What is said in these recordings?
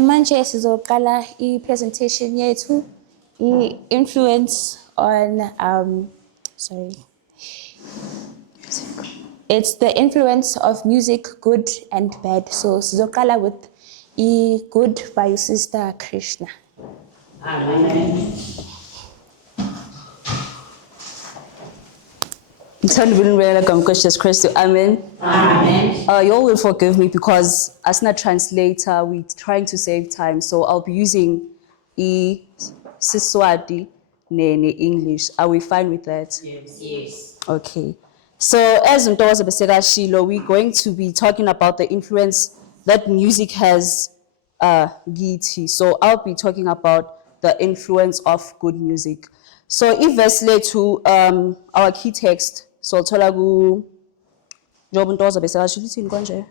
Manje sizoqala i-presentation yethu, i-influence on it's the influence of music, good and bad. So sizoqala with good by Sister Krishna. Amen. Amen. Amen. You all will forgive me because as a translator, we're trying to save time. So I'll be using Siswati ne English. Are we fine with that? Yes. Okay. So as Ntokozo Beseka Shilo, we're going to be talking about the influence that music has giti. So I'll be talking about the influence of good music. So if verse to our key text, so Tolagu Job Ntokozo Beseka Shilo lithini konje?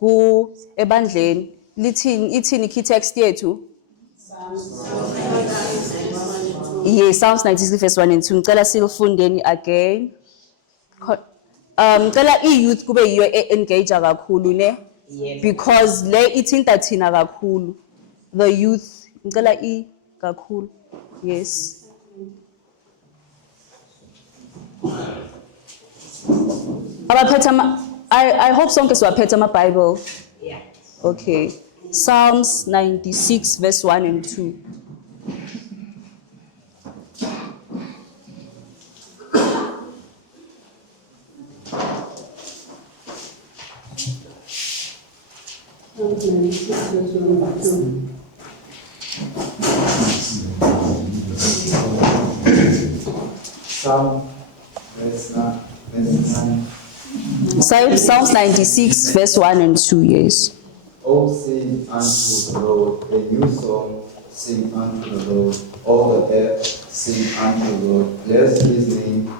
Ku ebandleni ithini key text yethu? Yes, Psalms 96 verse 1 and 2. Ngicela silifundeni again. Ngicela youth kube yiyo engage kakhulu ne because le ithinta thina kakhulu the youth ngicela kakhulu. Yes. I hope sonke siwaphethe ama-Bible. Yeah. Okay. Psalms 96 verse 1 and 2. Psalms 96 verse 1 and 2, yes. Oh, sing unto the Lord a new song, sing unto the Lord, all the earth, sing unto the Lord, bless his name,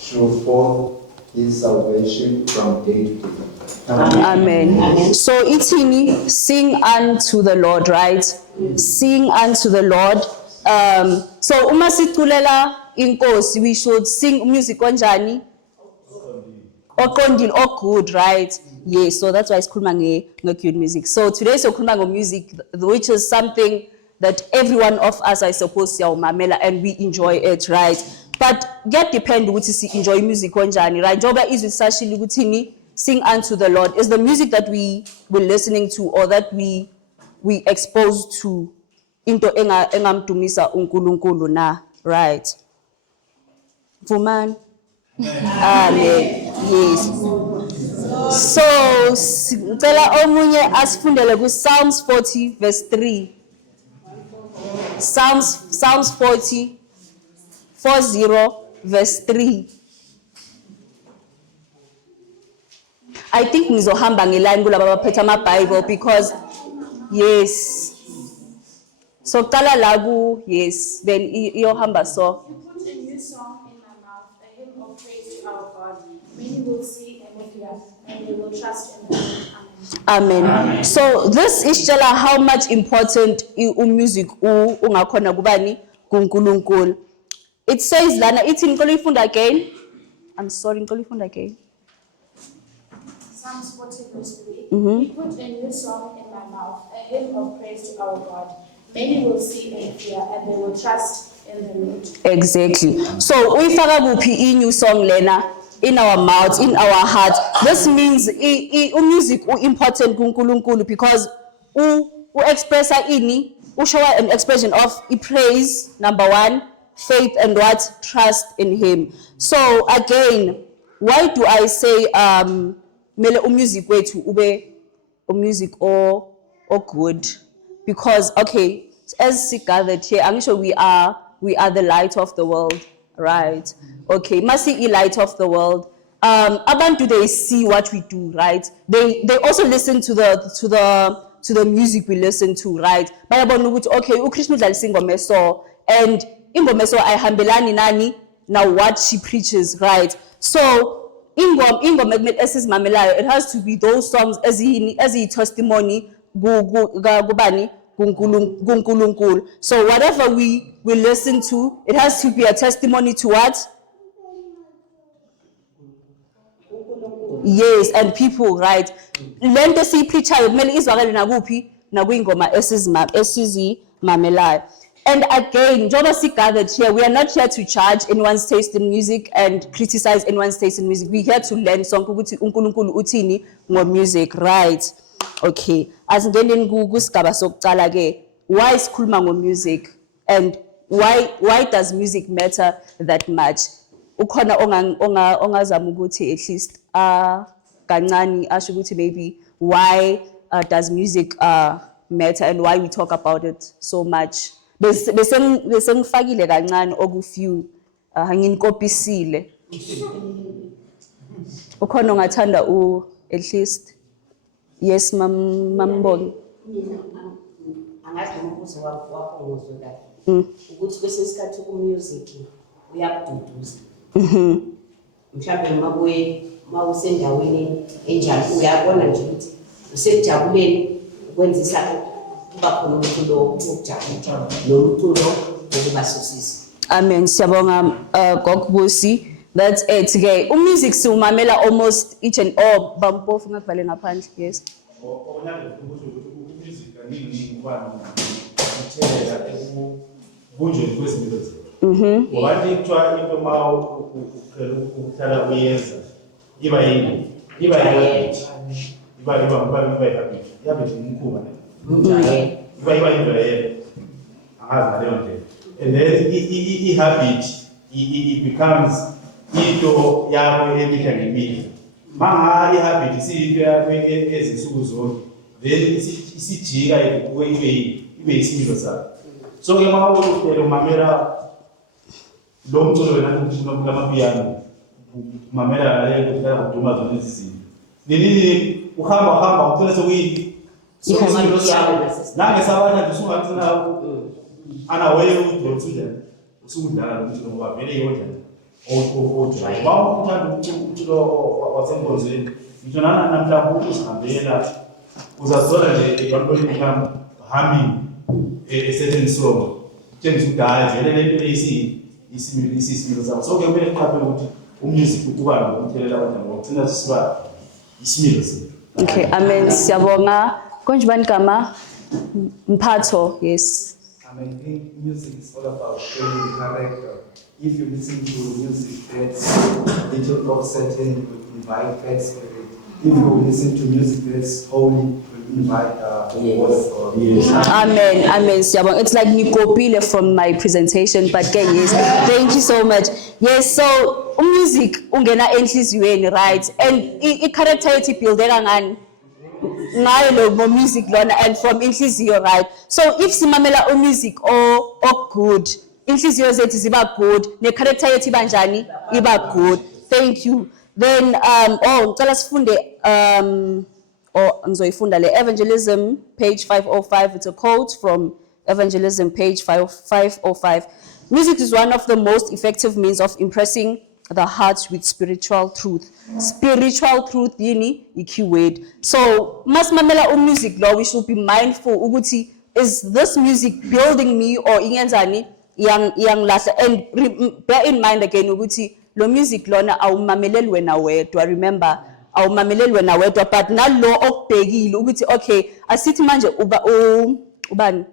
show forth his salvation from day to day. Amen. Amen. So itini, sing unto the Lord, right? Sing unto the Lord. So uma sithulela inkosi, we should sing music onjani? Oqondile, good, right? Yes, so that's why it's called good music. So today so called music, which is something that every one of us I suppose mamela and we enjoy it, right? But get depend which is enjoy music onjani, right? Joba is with Sashi Lugutini, sing unto the Lord. Is the music that we were listening to or that we exposed to into engamtumisa unkulunkulu na, right? Fuman. Amen. Yes. So, ngicela omunye asifundele ku Psalms 40 verse 3. Psalms 40 verse 3. I think ngizohamba ngeline kulabo abaphethe ama-Bible because yes. So qala la ku yes, then iyohamba so. You put a new song in my mouth, a hymn of praise to our God. Many will see and fear, and they will trust in the Lord. Amen. Amen. So this is tell how much important music ungakhona kubani kuNkulunkulu. It says lana ithi ngicela ifunda again. I'm sorry, ngicela ifunda again. Psalms 40 verse 3. He put a new song in my mouth, a hymn of praise to our God. Many will see and fear, and they will trust in the Lord. Exactly. So uyifaka kuphi new song lena in our mouths, in our hearts. This means music important kuNkulunkulu because express ini show an expression of praise, number one, faith and what? Trust in him. So again, why do I say mele music wethu ube music or good? Because okay, as we gathered here, I'm sure we are the light of the world, right? Okay, masi light of the world. Abantu they see what we do, right? They also listen to the music we listen to, right? Bayabona ukuthi okay, uKrishna udlalisa ingoma so and ingoma so ayihambelani nani now what she preaches, right? So ingoma esizimamelayo, it has to be those songs as a testimony kubani kuNkulunkulu. So whatever we listen to, it has to be a testimony to what? Yes, and people, right? Lento siyipreachayo kumele izwakale nakuphi nakuyingoma esizimamelayo. And again, njengoba si-gathered here, we are not here to judge anyone's taste in music and criticize anyone's taste in music. We're here to learn sonke ukuthi uNkulunkulu uthini ngo-music, right? Okay, asingeneni kusigaba sokucala ke, why sikhuluma ngo-music and why does music matter that much? Ukhona ongazama ukuthi at least kancane asho ukuthi maybe why does music matter and why we talk about it so much? Bese ngifakile kancane okufew nginkopisile. Ukhona ongathanda at least? Yes, Mamboni. Angazi umbuzo wakho ngozwela. Ukuthi kwesinye isikhathi ku-music uyakududuza. Mhlawumbe mawusendaweni enjani uyabona nje ukuthi usejabuleni ukwenzisa kuba khona umculo wokujabula nomculo wokubasosisa. Amen. Siyabonga Gokubusi. That's it. Okay. Music siwumamela almost each and all. Bampofu ngakuvale ngaphandle. Yes. Ngoba kuthiwa into ma ukuhlala uyenza iba yini yabe umkhuba iba indlela yena angazi ngaleyo ndlela, and then i-habit it becomes into yakho emihla ngemihla. Manga i-habit isiyinto yakho ezinsuku zonke, then isijika ibe isimilo sakho. So ke uma uhlelo umamela lo mculo wena lamapiyano umamela ngale kudala kuduma zona izinto nini uhamba ucela sekuyini nange sabana usungathi na anaweyo udontsile usudlala umculo ngoba vele yodwa othela bawuthanda umculo wasenkonzweni ngitsho namhlanje usihambela uzazona nje ekwalweni ngam humming a certain song tshengisa udala vele lento isimilo sakho. So ke kumele uqaphele ukuthi umusic ukubamba umthelela kanjani ngoba ugcina sisiba isimilo sethu. Okay, amen. Siyabonga. Konje bani gama? Mphatho, yes. I think music is all about showing character. If you listen to music that's little of certain, you will invite bad spirit. If you listen to music that's holy, invite the word of God. Yes. Amen, amen. Siyabonga. It's like nikopile from my presentation, but ke yes. Thank you so much. Yes, so music ungena enhliziyweni, right? And i-character yethi buildeka ngani? Ngayo lo music lona and from inhliziyo, right? So if simamela music or good, inhliziyo zethu ziba good, ne-character yethi banjani? Iba good. Thank you. Then ngicela sifunde ngizoyifunda le Evangelism page 505. It's a quote from Evangelism page 505. Music is one of the most effective means of impressing the heart with spiritual truth. Spiritual truth yini i-keyword. So masimamela music law, we should be mindful ukuthi is this music building me or ingenzani iyangilahla. And bear in mind again ukuthi lo music lona awumameleli wena wedwa. Remember, awumameleli wena wedwa, but nalo okubhekile ukuthi okay asithi manje ubani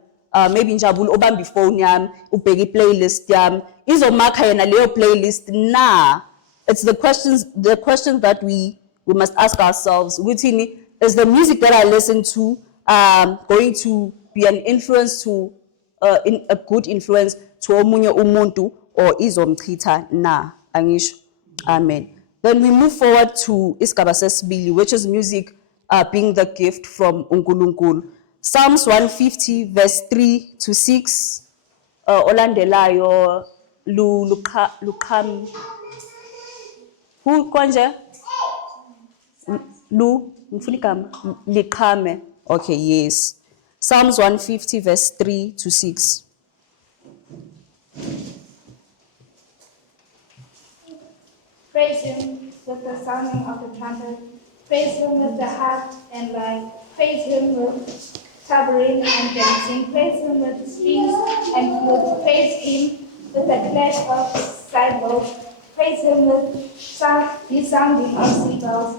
maybe Njabulu obamba ifone yami ubheka i-playlist yami izomakha yena leyo playlist na. It's the questions that we must ask ourselves. Ukuthi is the music that I listen to going to be an influence to a good influence to omunye umuntu or izomchitha na? Angisho. Amen. Then we move forward to isigaba sesibili, which is music being the gift from uNkulunkulu. Psalms 150 verse 3 to 6. Olandelayo Lukham. Who konje? Mfunikama. Likhame. Okay, yes. Psalms 150 verse 3 to 6. Praise him with the sounding of the trumpet. Praise him with the harp and lyre. Praise him with tambourine and dancing. Praise him with strings and flute. Praise him with the clash of cymbals. Praise him with the sounding of seagulls.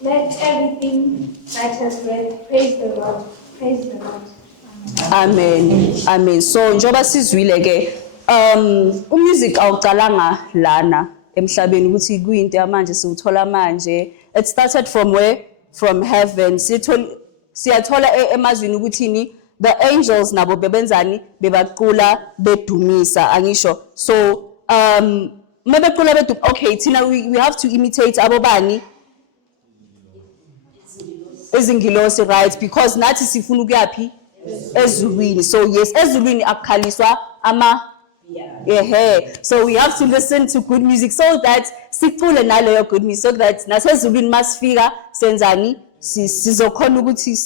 Let everything that has breath praise the Lord. Praise the Lord. Amen. Amen. So njoba sizwile ke umusic awucalanga lana emhlabeni ukuthi kuyinto yamanje siwuthola manje. It started from where? From heaven. Siyathola emazwini ukuthini the angels nabo bebenzani bebaqula bedumisa angisho. So mabecula okay thina we have to imitate abobani ezingilosi, right? Because nathi sifuna ukuyaphi ezulwini. So yes, ezulwini akukhaliswa so we have to listen to good music so that sicule naleyo good music, so that nasezulwini masifika senzani sizokhona ukuthi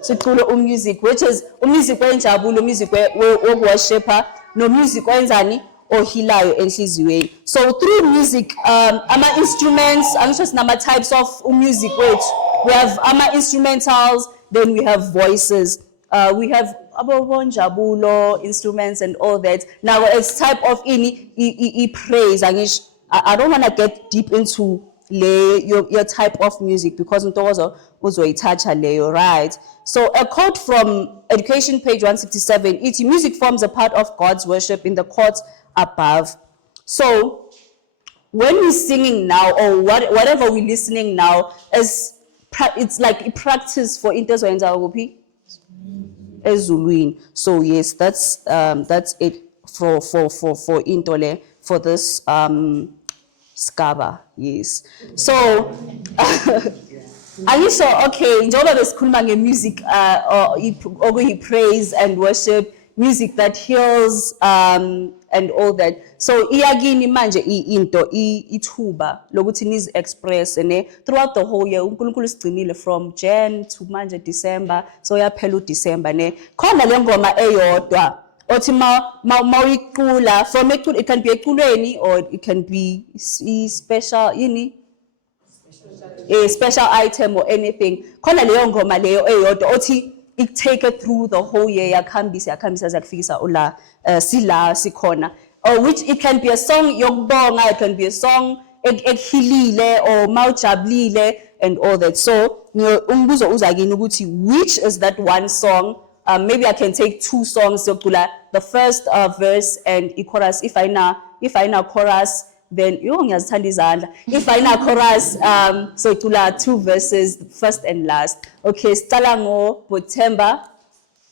sicule umusic, which is umusic wenjabulo, umusic wokuworshipa, no music wenzani ohilayo enhliziyweni. So through music ama instruments angisho sinama types of music which we have ama instrumentals, then we have voices, we have abonjabulo instruments and all that. Now it's type of praise angisho. I don't want to get deep into your type of music because ntokozo uzoyithatha leyo, right? So a quote from Education page 167, its music forms a part of God's worship in the courts above. So when we're singing now or whatever we're listening now, it's like a practice for into zoyenza kuphi ezulwini. So yes, that's it for into le for this Skaba, yes. So, angisho okay, njengoba besikhuluma nge-music okuyi praise and worship, music that heals and all that. So iyakini manje into ithuba lokuthi nizi express ne throughout the whole year. uNkulunkulu sigcinile from Jan to manje December, so yaphela uDecember ne. Khona le ngoma eyodwa othi mawuyicula from ecula, it can be eculweni or it can be special a special item or anything. Khona leyo ngoma leyo eyodwa othi it take it through the whole year, yakhambisa zakufikisa ola sila sikhona, or which it can be a song yokubonga, it can be a song ekhilile or mawujabulile and all that. So umbuzo uza kini ukuthi which is that one song. Maybe I can take two songs, the first verse and a chorus. If I know chorus, then if I know chorus, so two verses, first and last. Okay, stala ngo September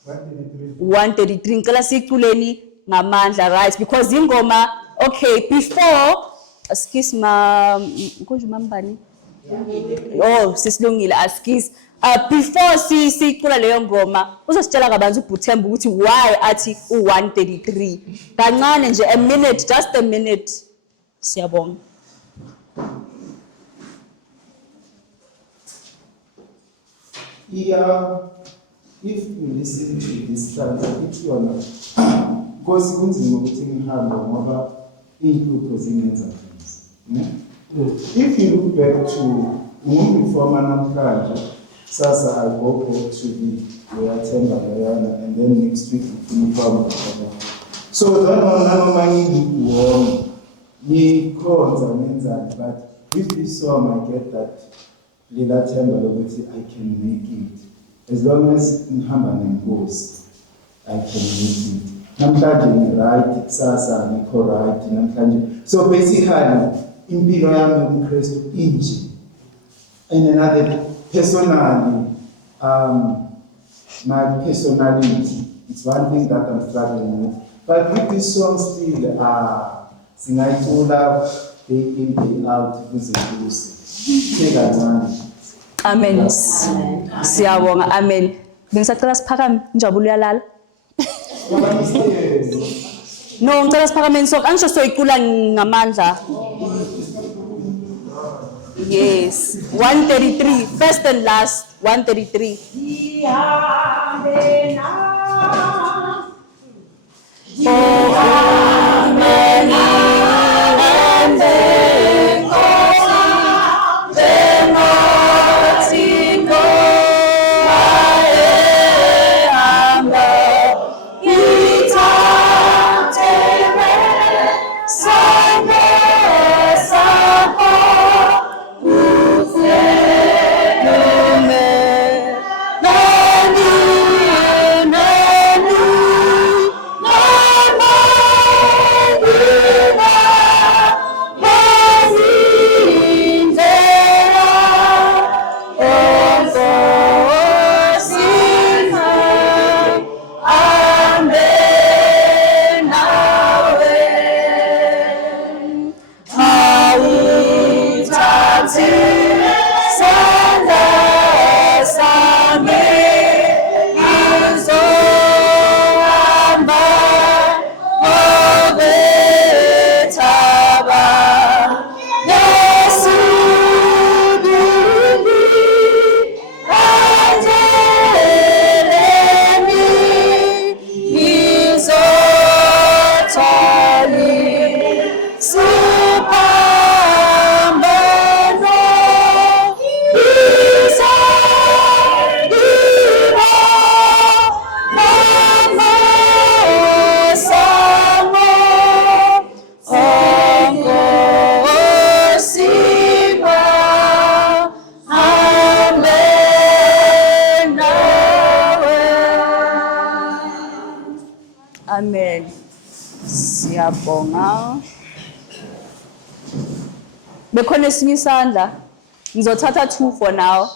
133. Ngicela siculeni ngamandla, right? Because ingoma, okay, before excuse mambani. Oh, sisilungile askis. Before sicula leyo ngoma uzositshela kabanzi uButhemba ukuthi why athi u133 kancane nje, a minute, just a minute. Siyabonga. Yeah, if you listen to this stanza, it's yona because kunzima ukuthi ngihambe ngoba inhlupho zingenza things. If you look back to umuntu former namhlanje, sasa I go to the Themba Layana, and then next week we come. So don't know money ni cons and but with this song I get that Lila Themba I can make it. As long as Nhamba goes, I can make it. Namhlanje ni right, sasa niko right, namhlanje. So basically, impilo yami yobuKristu inje. And another personally, my personality, it's one thing that I'm struggling with. But with this song still, singayicula day in, day out, kuze. Take advantage. Amen. Siyabonga. Amen. Bengisacela siphakame injabulo uyalala. No, ngicela siphakame so angisho soyicula ngamandla. Yes, 133, first and last, 133. Nani Amen. Siyabonga. Bekhona esinye isandla. Ngizothatha 2 for now.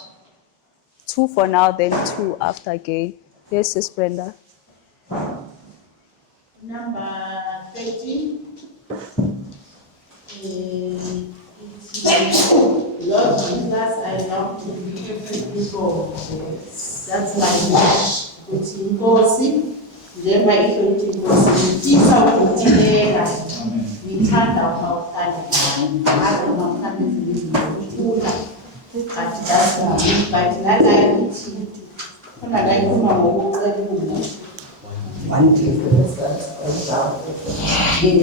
2 for now, then 2 after again. Yes, Sis Brenda. Number 30. Lord Jesus, I long to be before. That's my wish. Ukuthi inkosi njengoba isho ukuthi inkosi ngifisa ukuthileka ngithanda ukuthanda ngaze ngaphambi kwezindlela but that's me. But nala ukuthi khona la ikhuluma ngokucebula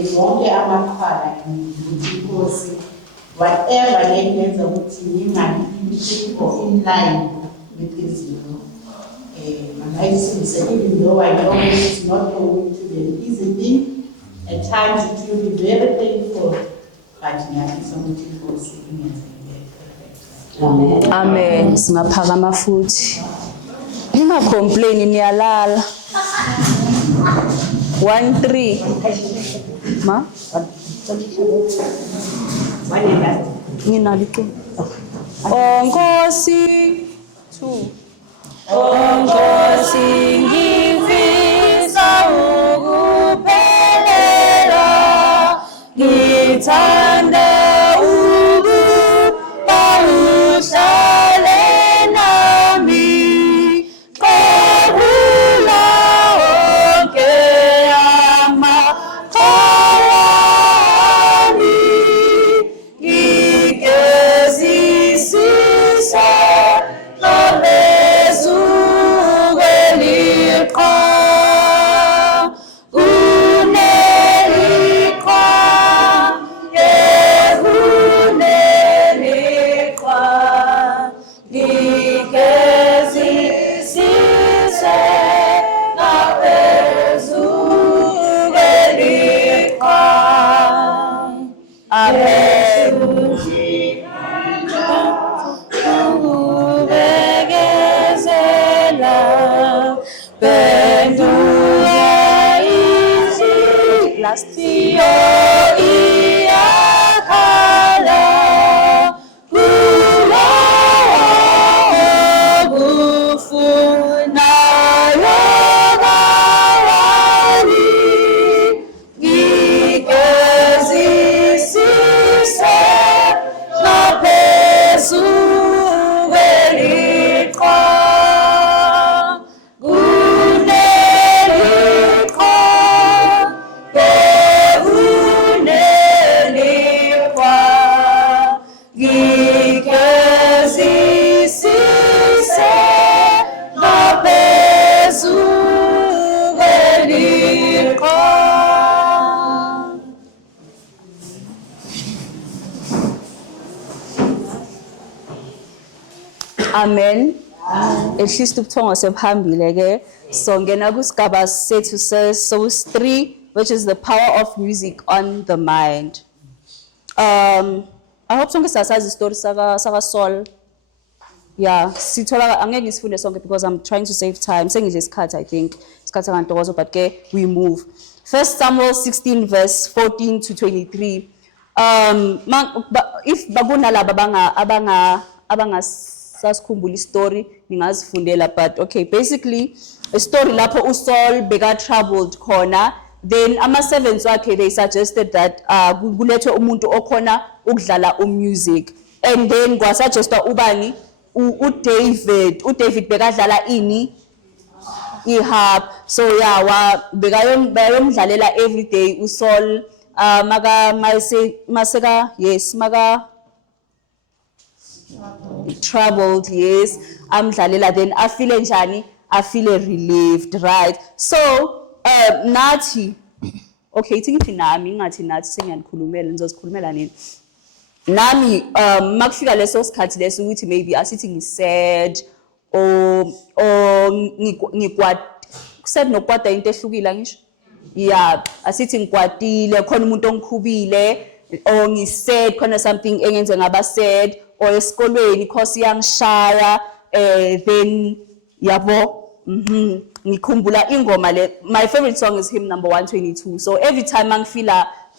zonke amakhala ukuthi inkosi whatever lengenza ukuthi ngingani or in line with izinto. And I say, even though I know it's not always to be an easy thing, at times it will be very painful, but it's something for seeing it. Amen. Amen. Singaphakama futhi. Ningacomplain niyalala. 1-3. Ma? Nginalo iculo. Onkosi 2. Onkosi ngifisa ukuphelela, ngithanda ukuba uhlale nami, qabula wonke amakhala ami, ngigezisise Amen. Ehlisa ubuthongo sebuhambile ke. So ngena kusigaba sethu source 3, which is the power of music on the mind. I hope sonke sasazi story saka Saul. Yeah, sithola angeke ngisifunde sonke because I'm trying to save time. Sengidle isikhathi I think. Isikhathi ngantokozo but ke we move. 1 Samuel 16 verse 14 to 23. If bakunalaba abanga sasikhumbula story ningazifundela, but okay, basically a story lapho uSaul beka troubled khona, then ama-servants wakhe they suggested that kulethwe umuntu okhona ukudlala music, and then kwasuggestwa ubani uDavid bekadlala ini i-harp. So yeah, bayomdlalela every day uSaul maka troubled, yes, amdlalela, then I feel njani, I feel relieved, right? So nathi okay, ithi nami ngathi nathi sengiyakhulumela nizozikhulumela nini nami makufika leso sikhathi leso ukuthi maybe asithi ngisad or sad nokwata into ehlukile ngisho, yeah, asithi ngikwatile khona umuntu ongikhubile or ngisad khona something engenze ngaba sad, or esikolweni because yangishaya then yabo ngikhumbula ingoma le. My favorite song is hymn number 122. So every time I feel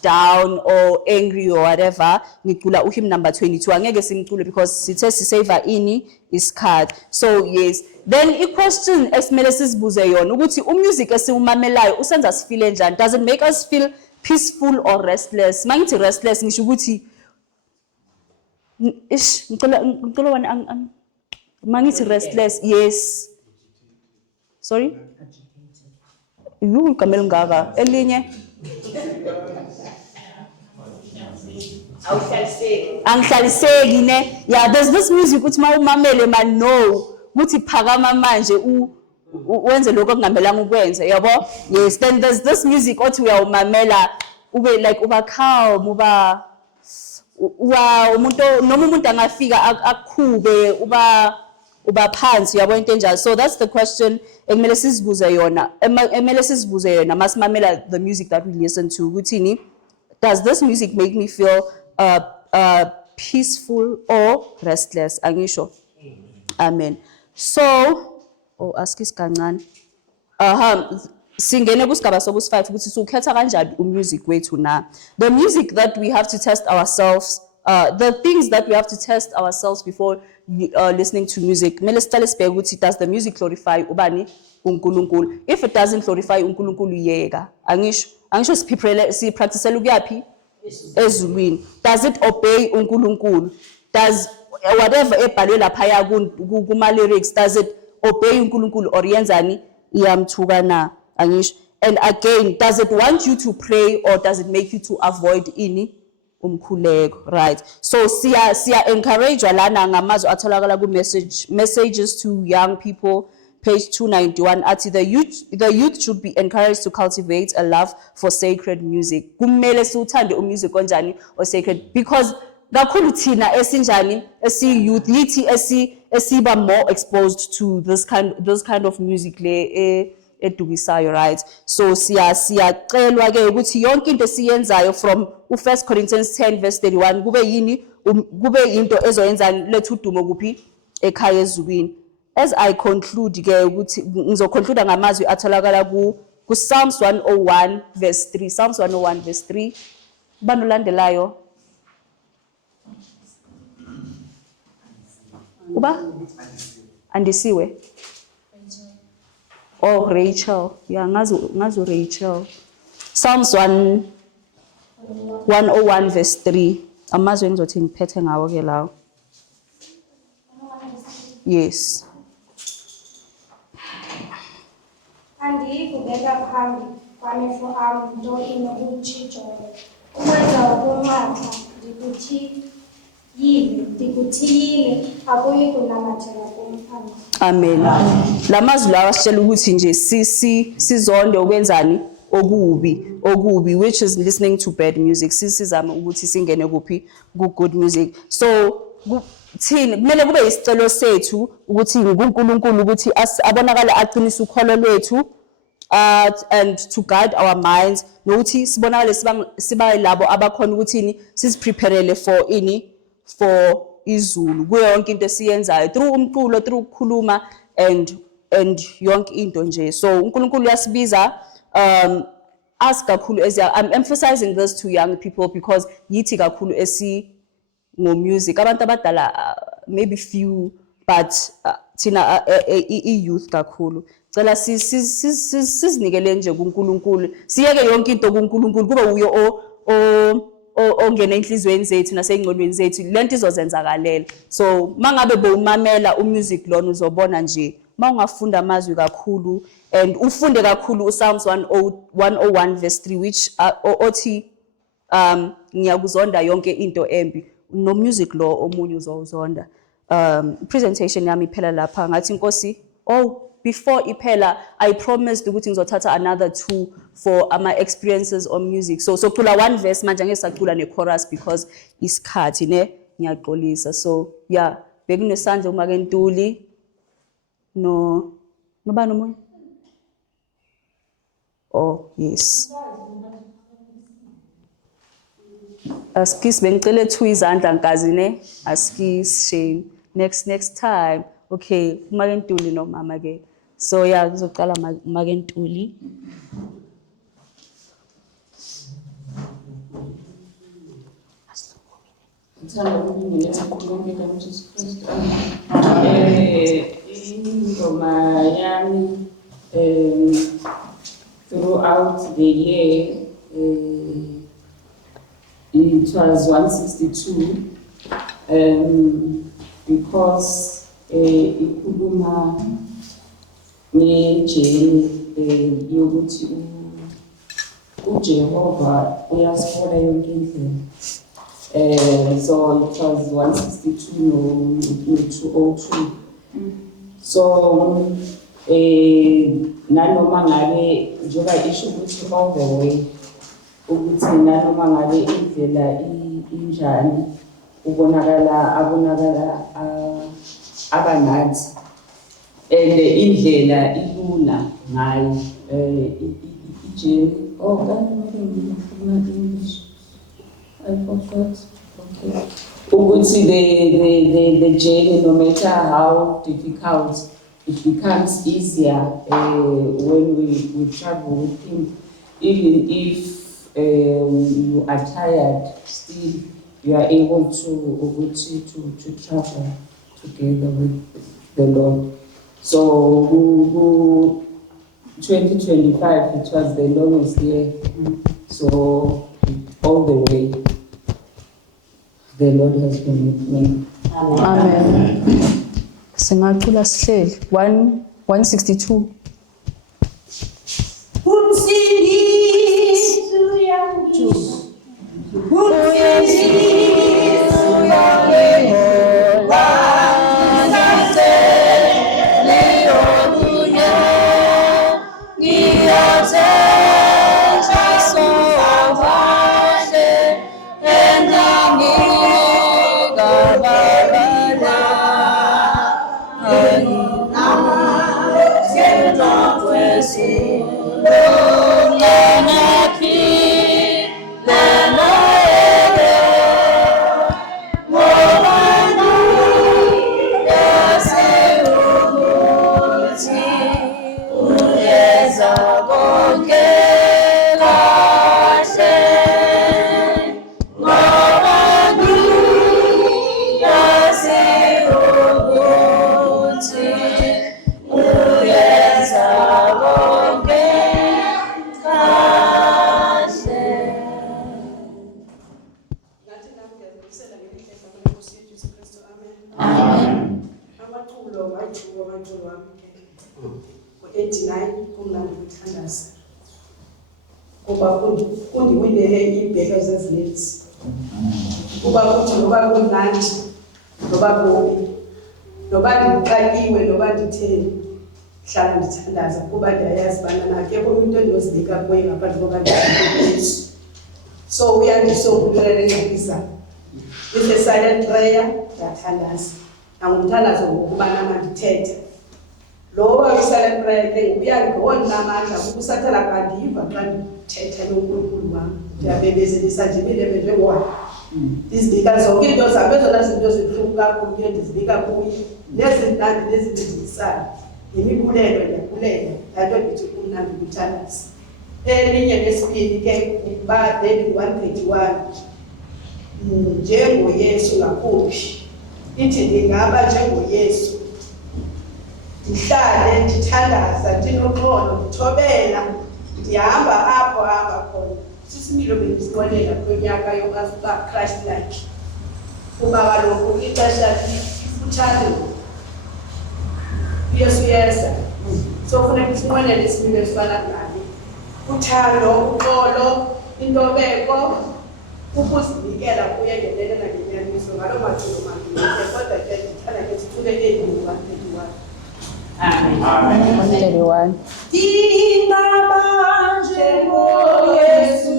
down or angry or whatever, ngicula hymn number 22. Angeke simcule because sithe sisave ini isikhathi. So yes. Then a question esimele sizibuze yona ukuthi music esiwumamelayo usenza sifile njani? Does it make us feel peaceful or restless? Mangithi restless ngisho ukuthi ngicela wena mangithi restless. Yes. Sorry? Igama elingaka elinye angihlaliseki ne. Yeah, there's this music uthi mawumamele man no ukuthi phakama manje wenze lokho okungamelanga ukwenze yabo. Yes, then there's this music othi uyawumamela ube like uba calm uba umuntu noma umuntu angafika akukhube uba phansi yabo into enjalo. So that's the question ekumele sizibuze yona masimamela the music that we listen to ukuthini, does this music make me feel peaceful or restless? Angisho. Amen. So ask kancane singene kusigaba sobusi 5 ukuthi sukhetha kanjani umusic wethu na. The music that we have to test ourselves, the things that we have to test ourselves before listening to music. Mele siqale sibheke ukuthi does the music glorify ubani uNkulunkulu? If it doesn't glorify uNkulunkulu yeka. Angisho sipracticele ukuyaphi ezulwini. Does it obey uNkulunkulu? Does whatever ebhalwe lapha kuma lyrics, does it obey uNkulunkulu or yenzani iyamthuka na? Angisho. And again, does it want you to pray or does it make you to avoid ini umkhuleko? Right. So siya encourage lana ngamazwi atholakala ku messages to young people, page 291 athi the youth should be encouraged to cultivate a love for sacred music. Kumele siuthande umusic onjani or sacred, because kakhulu thina esinjani youth lithi esiba more exposed to those kind of music le edukisayo, right? So siyacelwa ke ukuthi yonke into siyenzayo from 1 Corinthians 10 verse 31 kube into ezoyenza lethu udumo kuphi ekhaya ezulwini. As I conclude ke ukuthi ngizoconclude ngamazwi atholakala ku Psalms 101 verse 3. Psalms 101 verse 3. Bani ulandelayo? Uba? Andisiwe. Oh, Rachel. Yeah, ngazo Rachel. Psalms 101 verse 3. Amazwi engizothi ngiphethe ngawo ke lawo. Yes. Andikubeka phambi kwamehlo am nto inokutshijola. Ukwenza ukunqatha ndikuthiyile akuyi kunamathela kumphana. Amen. Lamazwi lawa sitshela ukuthi nje sizonde ukwenzani okubi, which is listening to bad music. Sizama ukuthi singene kuphi ku good music. So thina kumele kube isicelo sethu ukuthi uNkulunkulu ukuthi abonakale aqinisa ukholo lwethu and to guide our minds, nokuthi sibonakale siba labo abakhona ukuthi sisipreparele for izulu kuyo yonke into esiyenzayo through umculo, through ukukhuluma and yonke into nje. So uNkulunkulu uyasibiza ask kakhulu I'm emphasizing this to young people because yithi kakhulu no music abantu abadala maybe few but thina youth kakhulu cela sizinikele nje kuNkulunkulu, siyeke yonke into kuNkulunkulu kube uyo ongena enhlizweni zethu nasengqondweni zethu lento izozenzakalela. So mangabe bowumamela umusic lona uzobona nje mawungafunda amazwi kakhulu and ufunde kakhulu uPsalms 101 verse 3 which othi ngiyakuzonda yonke into embi, no music lo omunye uzozonda. Presentation yami iphela lapha ngathi Nkosi before iphela I promised ukuthi ngizothatha another 2 for my experiences on music. So cula one verse manje ngesacula ne chorus because isikhathi ngiyaxolisa. So yeah, bekunesandla uMake Ntuli no bani omunye? Oh yes. Askis bengicela 2 izandla nkazi askis shame next time. Okay, uMake Ntuli no mama ke So yeah, ngizoqala Makentuli. Ngithanda ukubingelela konke kaJesu Kristu. Ingoma yami throughout the year it was 162 because ikhuluma ngejeni yokuthi uJehova uyasihola yonke indlela. So it was 162 no 202. So nanoma ngabe njengoba isho ukuthi all the way ukuthi nanoma ngabe indlela injani abonakala abanathi and indlela ilula ngayo ijeni kanti manje English I forgot. Okay. Ukuthi the journey, no matter how difficult, it becomes easier when we travel with him. Even if you are tired, still you are able to travel together with the Lord. So 2025, it was the longest year. So all the way, the Lord has been with me. Amen. Singacula sihleli 162. So we are so good with a silent prayer that handles. And we tell us of the lower silent prayer, we are going now, who settle a cadiva, and take a one. Their babies in the Sajimid one. This because of it was a better as it was a true gap, this bigger boy, less than that, this is the side. In the Kuleda, I don't need to Kunam with channels. Early in the speed came bad, then 131. Jengo Yesu na push. Iti ndingaba jengo Yesu. Ndihlale ndithandaza ndinokhona ukuthobela ndihamba apho khona. Sisimilo bendisibonela kwinyaka yokuba Christ like. Kuba kaloku ixesha lifutshane. Yesu yeza. So kufuneka sibonele isimilo esifana naye. Uthando, uxolo, intobeko, ukuzinikela kuye ngenyaniso ngaloo maculo mabini kodwa ke ndithanda ke siqhubekele ku-131. Amen. 131. Ndingaba njengoYesu,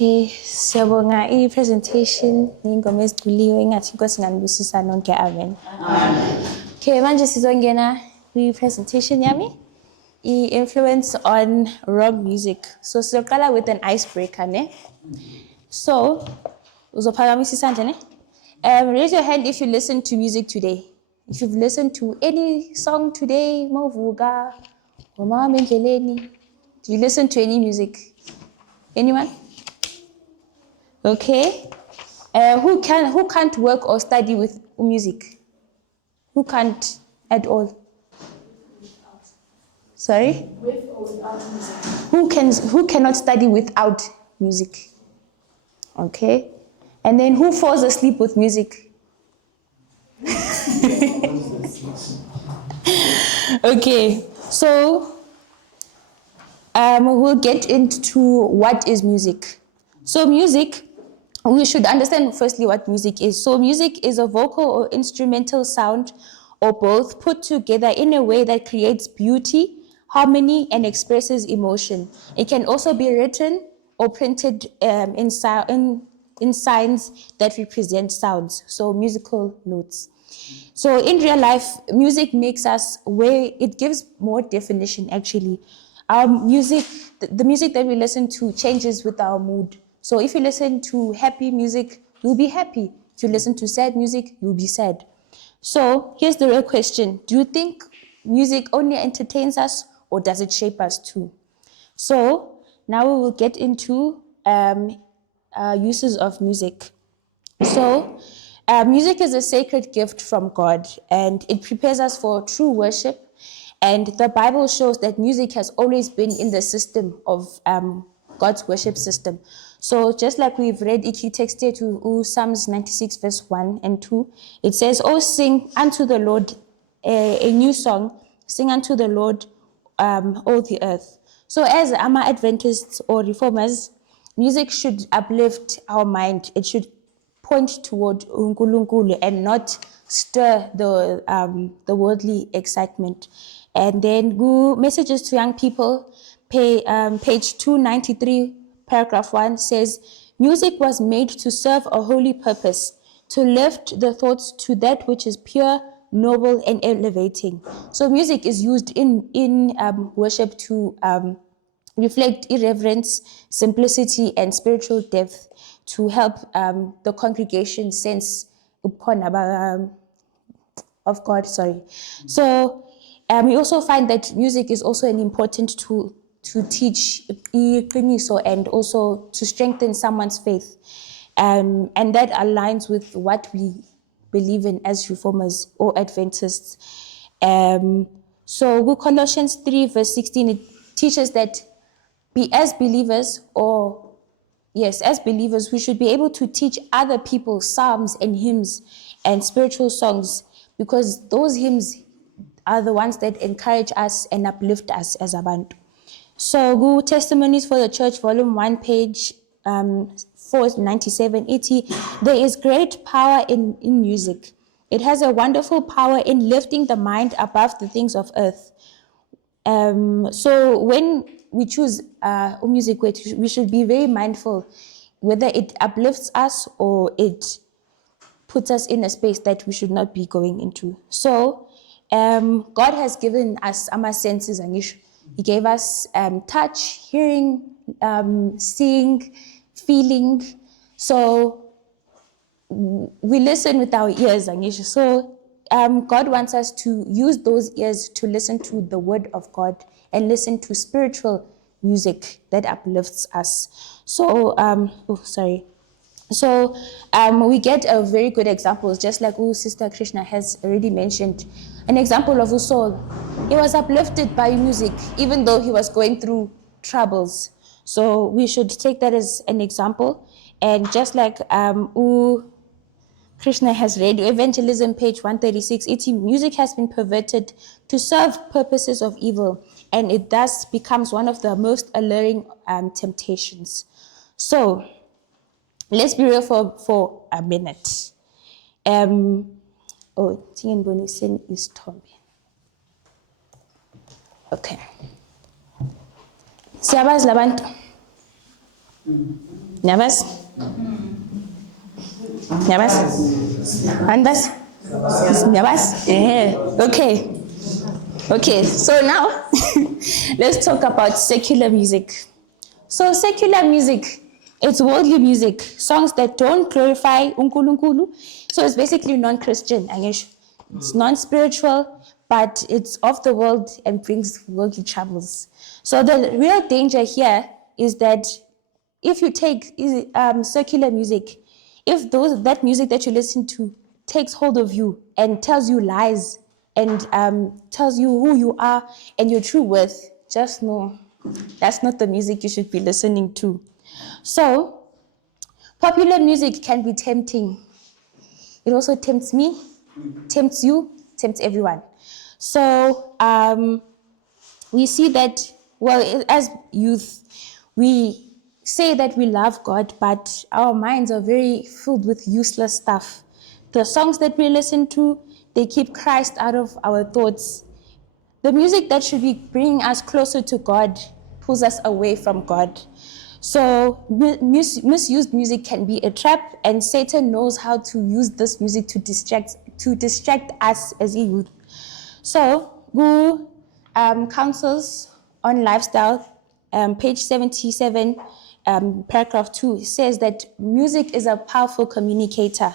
Okay, siyabonga i-presentation ney'ngoma eziculiwe engathi inkosi nganibusisa nonke amen. Okay, manje sizongena kwi-presentation yami, i-influence on rock music. So sizoqala with an icebreaker, ne? So, uzophakamisa isandla, ne? Raise your hand if you listen to music today. If you've listened to any song today, Movuga, or Mama Endleleni, do you listen to any music? Anyone? Okay. Who can't work or study with music? Who can't at all? Sorry? With or without music. Who cannot study without music? Okay. And then who falls asleep with music? Okay. So we'll get into what is music. So music, we should understand firstly what music is. So music is a vocal or instrumental sound or both put together in a way that creates beauty, harmony, and expresses emotion. It can also be written or printed in signs that represent sounds, so musical notes. So in real life, music makes us where it gives more definition actually. Our music, the music that we listen to changes with our mood. So if you listen to happy music, you'll be happy. If you listen to sad music, you'll be sad. So here's the real question. Do you think music only entertains us or does it shape us too? So now we will get into uses of music. So music is a sacred gift from God and it prepares us for true worship. And the Bible shows that music has always been in the system of God's worship system. So just like we've read iki text here to Psalms 96 verse 1 and 2, it says, "Oh, sing unto the Lord a new song, sing unto the Lord, all the earth." So as Ama Adventists or Reformers, music should uplift our mind. It should point toward uNkulunkulu and not stir the worldly excitement. And then messages to young people, page 293, paragraph 1 says, "Music was made to serve a holy purpose, to lift the thoughts to that which is pure, noble, and elevating." So music is used in worship to reflect irreverence, simplicity, and spiritual depth to help the congregation sense of God. So we also find that music is also an important tool to teach iqiniso and also to strengthen someone's faith. And that aligns with what we believe in as Reformers or Adventists. So Colossians 3 verse 16, it teaches that as believers, we should be able to teach other people psalms and hymns and spiritual songs because those hymns are the ones that encourage us and uplift us as abantu. So Testimonies for the Church, volume 1, page 497, there is great power in music. It has a wonderful power in lifting the mind above the things of earth. So when we choose music, we should be very mindful whether it uplifts us or it puts us in a space that we should not be going into. So God has given us our senses, Angisho. He gave us touch, hearing, seeing, feeling. So we listen with our ears, Angisho. So God wants us to use those ears to listen to the word of God and listen to spiritual music that uplifts us. So, So we get a very good example, just like Sister Krishna has already mentioned. An example of Saul. He was uplifted by music, even though he was going through troubles. So we should take that as an example. And just like Krishna has read, Evangelism, page 136, music has been perverted to serve purposes of evil, and it thus becomes one of the most alluring temptations. So let's be real for a minute. Tingenbonisen is Tommy. Okay. Siyabazi labantu. Nyabas? Nyabas? Andas? Nyabas? Yeah. Okay, so now let's talk about secular music. So secular music, it's worldly music, songs that don't glorify unkulunkulu. So it's basically non-Christian, Angesh. It's non-spiritual, but it's of the world and brings worldly troubles. So the real danger here is that if you take secular music, if that music that you listen to takes hold of you and tells you lies and tells you who you are and your true worth, just know that's not the music you should be listening to. So, popular music can be tempting. It also tempts me, tempts you, tempts everyone. So, we see that, well, as youth, we say that we love God, but our minds are very filled with useless stuff. The songs that we listen to, they keep Christ out of our thoughts. The music that should be bringing us closer to God pulls us away from God. So misused music can be a trap, and Satan knows how to use this music to distract us as a youth. So, Guru counsels on lifestyle, page 77, paragraph 2, says that music is a powerful communicator.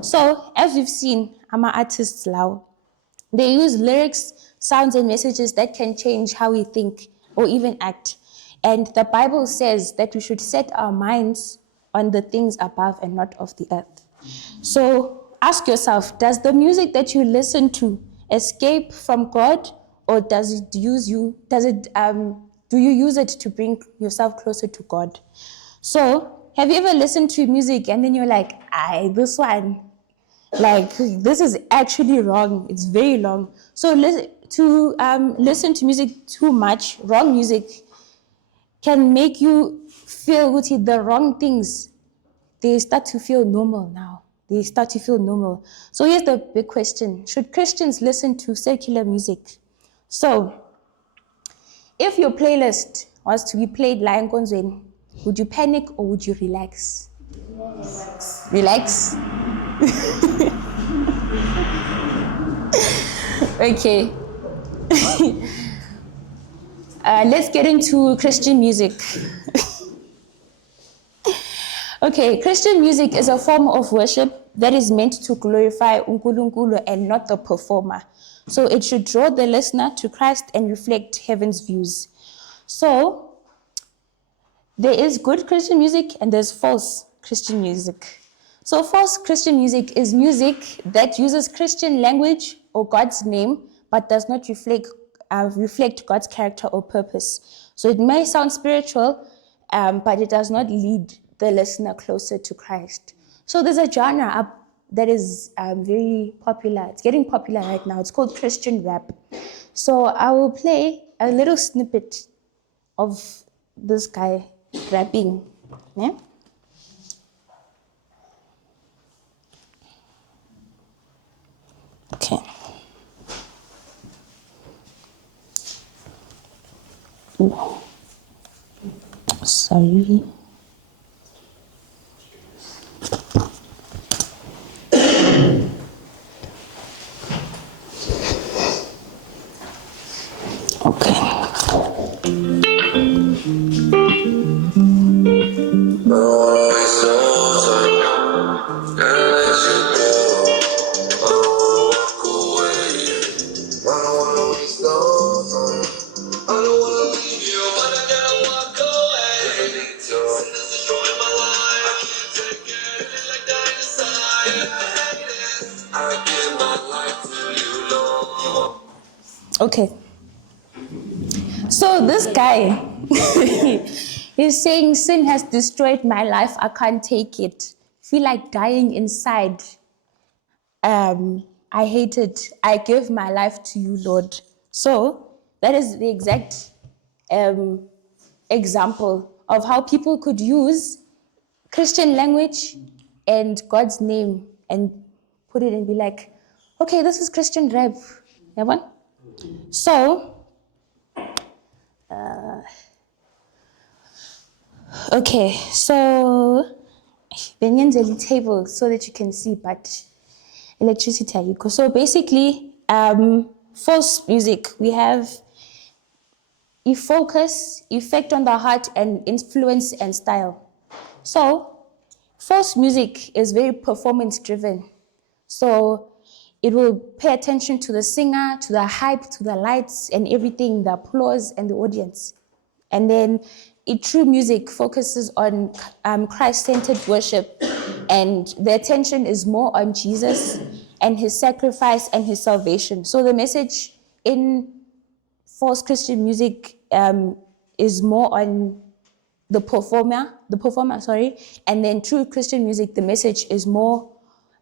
So, as we've seen, I'm an artist now. They use lyrics, sounds, and messages that can change how we think or even act. And the Bible says that we should set our minds on the things above and not of the earth. So ask yourself, does the music that you listen to escape from God, or do you use it to bring yourself closer to God? So have you ever listened to music and then you're like, this one, like, this is actually wrong. It's very long. So listen to music too much, wrong music, can make you feel the wrong things. They start to feel normal now. They start to feel normal. So here's the big question. Should Christians listen to secular music? So, if your playlist was to be played Lion Konzweni, would you panic or would you relax? Relax? Okay. Let's get into Christian music. Okay, Christian music is a form of worship that is meant to glorify uNkulunkulu and not the performer. So it should draw the listener to Christ and reflect heaven's views. So there is good Christian music and there's false Christian music. So false Christian music is music that uses Christian language or God's name, but does not reflect God's character or purpose. So it may sound spiritual, but it does not lead the listener closer to Christ. So there's a genre that is very popular. It's getting popular right now. It's called Christian rap. So I will play a little snippet of this guy rapping. Yeah? Okay. Ooh. Sorry. Okay. So this guy is saying sin has destroyed my life. I can't take it. Feel like dying inside. I hate it. I give my life to you, Lord. So that is the exact example of how people could use Christian language and God's name and put it and be like, okay, this is Christian rap. Yeah, so, Okay, so the table so that you can see, but electricity ayikho. So basically, false music, we have focus, effect on the heart, and influence and style. So false music is very performance driven. So it will pay attention to the singer, to the hype, to the lights and everything, the applause and the audience. And then true music focuses on Christ-centered worship, and the attention is more on Jesus and his sacrifice and his salvation. So the message in false Christian music is more on the performer, and then true Christian music, the message is more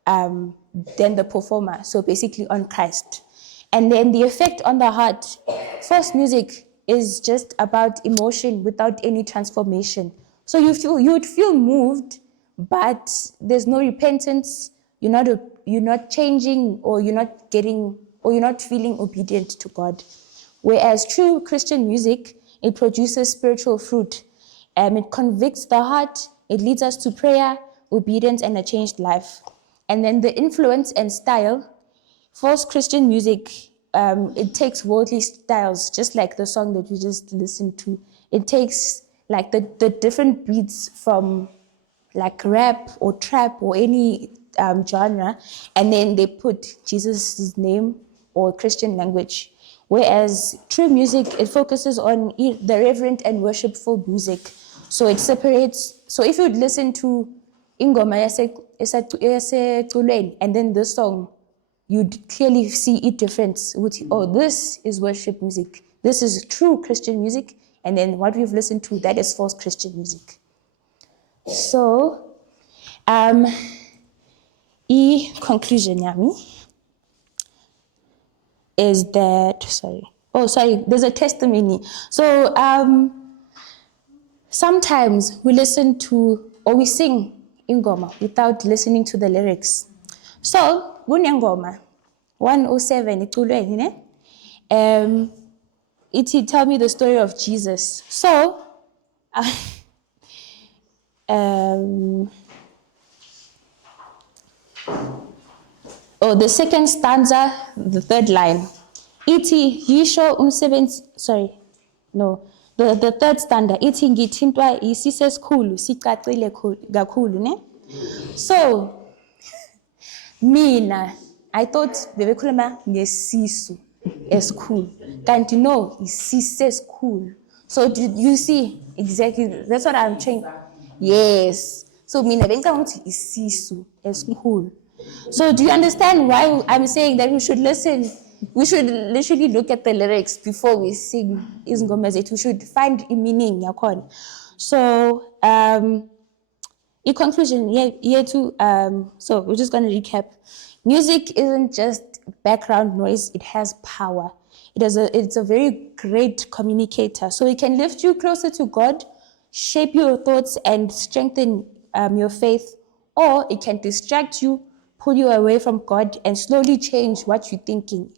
than the performer, so basically on Christ. And then the effect on the heart, false music is just about emotion without any transformation. So you would feel moved, but there's no repentance. You're not changing, or you're not feeling obedient to God. Whereas true Christian music, it produces spiritual fruit. It convicts the heart. It leads us to prayer, obedience, and a changed life. And then the influence and style, false Christian music, it takes worldly styles, just like the song that we just listened to. It takes like the different beats from like rap or trap or any genre, and then they put Jesus' name or Christian language. Whereas true music, it focuses on the reverent and worshipful music. So it separates. So if you would listen to ingoma yaseculweni and then this song, you'd clearly see it difference. Oh, this is worship music. This is true Christian music. And then what we've listened to, that is false Christian music. So, conclusion yami is that, there's a testimony. So, sometimes we listen to, or we sing ingoma without listening to the lyrics. So, kunengoma 107 iculweni ne? It tell me the story of Jesus. So, the second stanza, the third line. Ithi yisho umsebenzi, the third stanza. Ithi ngithintwa isise esikhulu sicacile kakhulu ne? So, mina, I thought bebekhuluma ngesisu esikhulu. Kanti no, isise esikhulu. So you see, exactly, that's what I'm trying. Yes. So mina bengicabanga ukuthi isisu esikhulu. So do you understand why I'm saying that we should listen? We should literally look at the lyrics before we sing izingoma zethu. We should find a meaning yakhona. So in conclusion, so we're just going to recap. Music isn't just background noise, it has power. It's a very great communicator. So it can lift you closer to God, shape your thoughts, and strengthen your faith, or it can distract you, pull you away from God, and slowly change what you're thinking.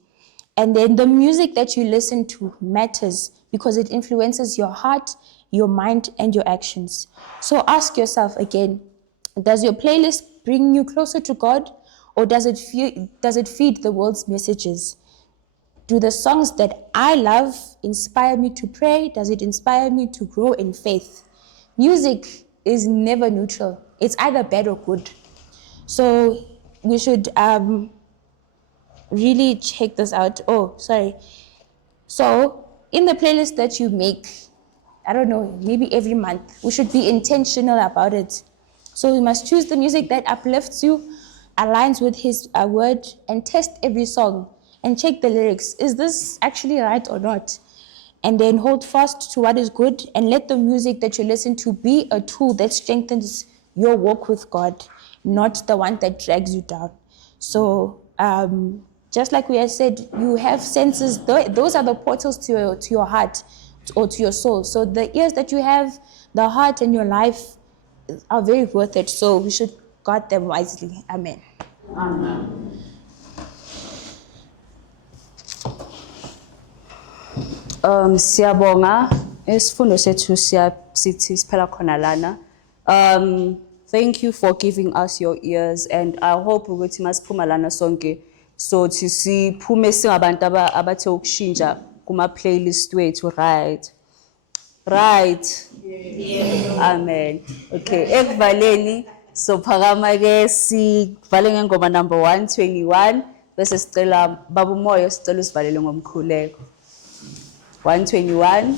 And then the music that you listen to matters because it influences your heart, your mind, and your actions. So ask yourself again, does your playlist bring you closer to God, or does it feed the world's messages? Do the songs that I love inspire me to pray? Does it inspire me to grow in faith? Music is never neutral. It's either bad or good. So we should really check this out. So in the playlist that you make, I don't know, maybe every month, we should be intentional about it. So we must choose the music that uplifts you, aligns with his word, and test every song and check the lyrics. Is this actually right or not? And then hold fast to what is good and let the music that you listen to be a tool that strengthens your walk with God, not the one that drags you down. So just like we have said, you have senses. Those are the portals to your heart or to your soul. So the ears that you have, the heart and your life are very worth it. So we should guard them wisely. Amen. Amen. Siyabonga Isifundo sethu sithi siphela khona lana. Thank you for giving us your ears, and I hope ukuthi masiphuma lana sonke so siphume singabantu abathe ukushintsha kuma playlist wethu, right? Right. Amen. Okay, ekuvaleni so phakama ke sivale ngengoma number 121 bese sicela baba umoya sicela usivalele ngomkhuleko. 121.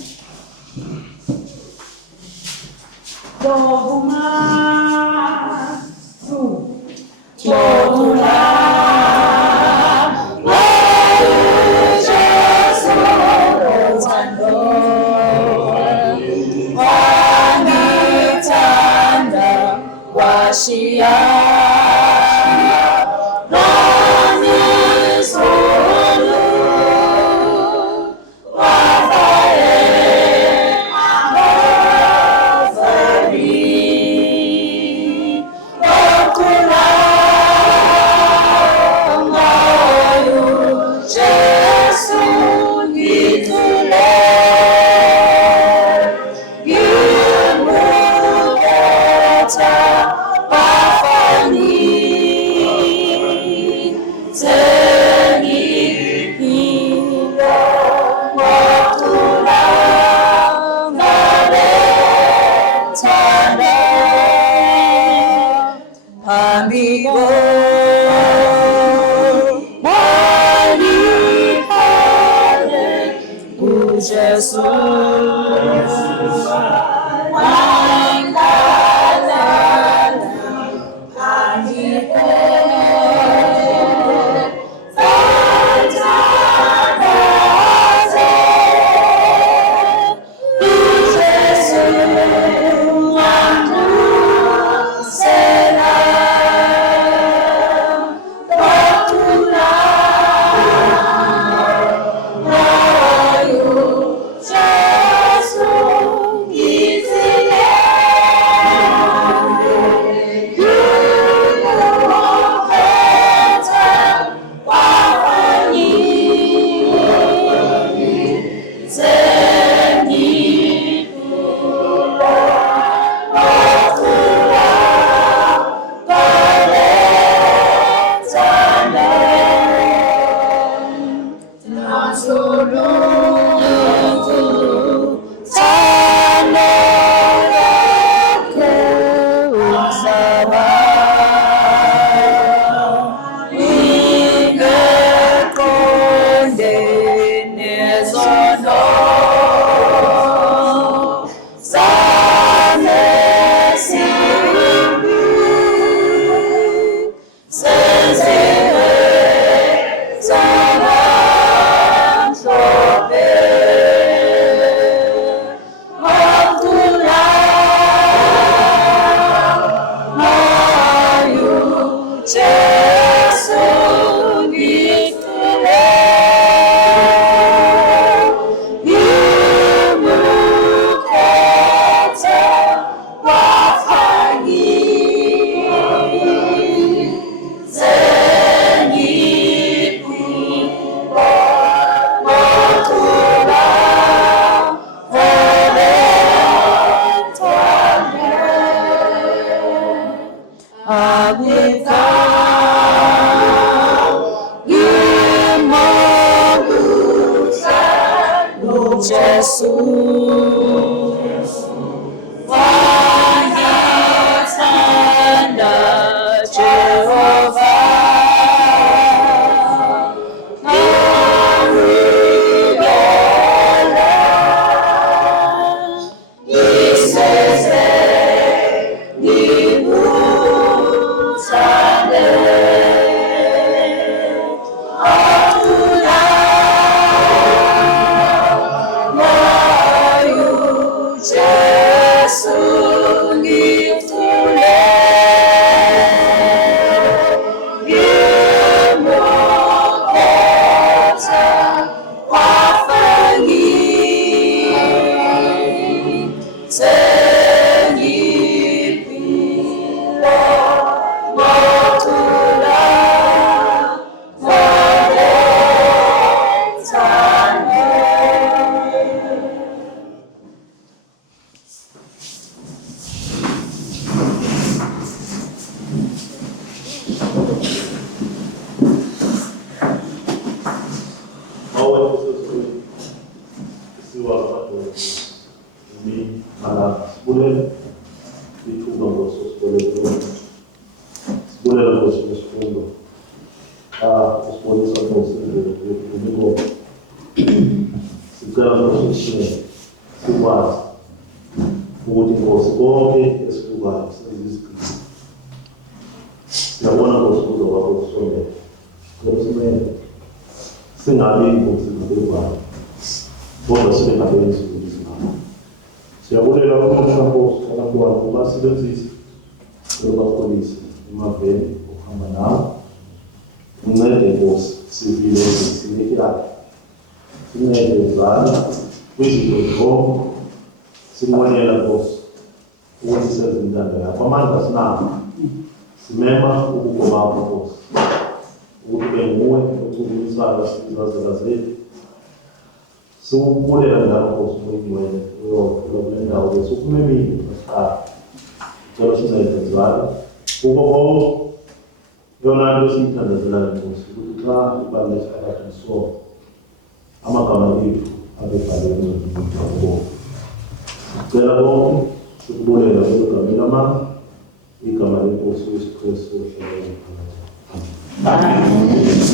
sibulela ithuba Nkosi osibolekile. Sibulela Nkosi ngesifundo. Usibonisa Nkosi ngemibongo. Sicela Nkosi usishiyele sikwazi ukuthi Nkosi konke esikukayo senzizigcina. Siyabona Nkosi kuzo kwakho kusondela. Nkosimele singabi Nkosi ngabevalo. Kodwa sibe ngabenzi ngizingaba. Siyabulela ukuthi Nkosi abantu bakho basebenzise bakholise emaveni okuhamba nawo. Uncede Nkosi sivile sinike yakhe. Sincede uzana kwizinto zonke. Sinqwenela Nkosi ukuthi senze intando yakho. Amandla sinakho. Simema ukugoma kwakho Nkosi. Ukuthi ube nguwe ochukumisayo izazela zethu. Siwubulela njalo Nkosi uyingcwele uyodlula kule ndawo bese ukumemile nasiqala. Cela sincede njalo. Kuko konke yona nto esiyithandazelayo Nkosi ukuthi xa ibaluleke phakathi nesono amagama ethu abebhalwe encwadini kaBhoko. Sicela konke sikubulela kwegama lamandla igama leNkosi uYesu Kristu ohlala phakathi. Amen.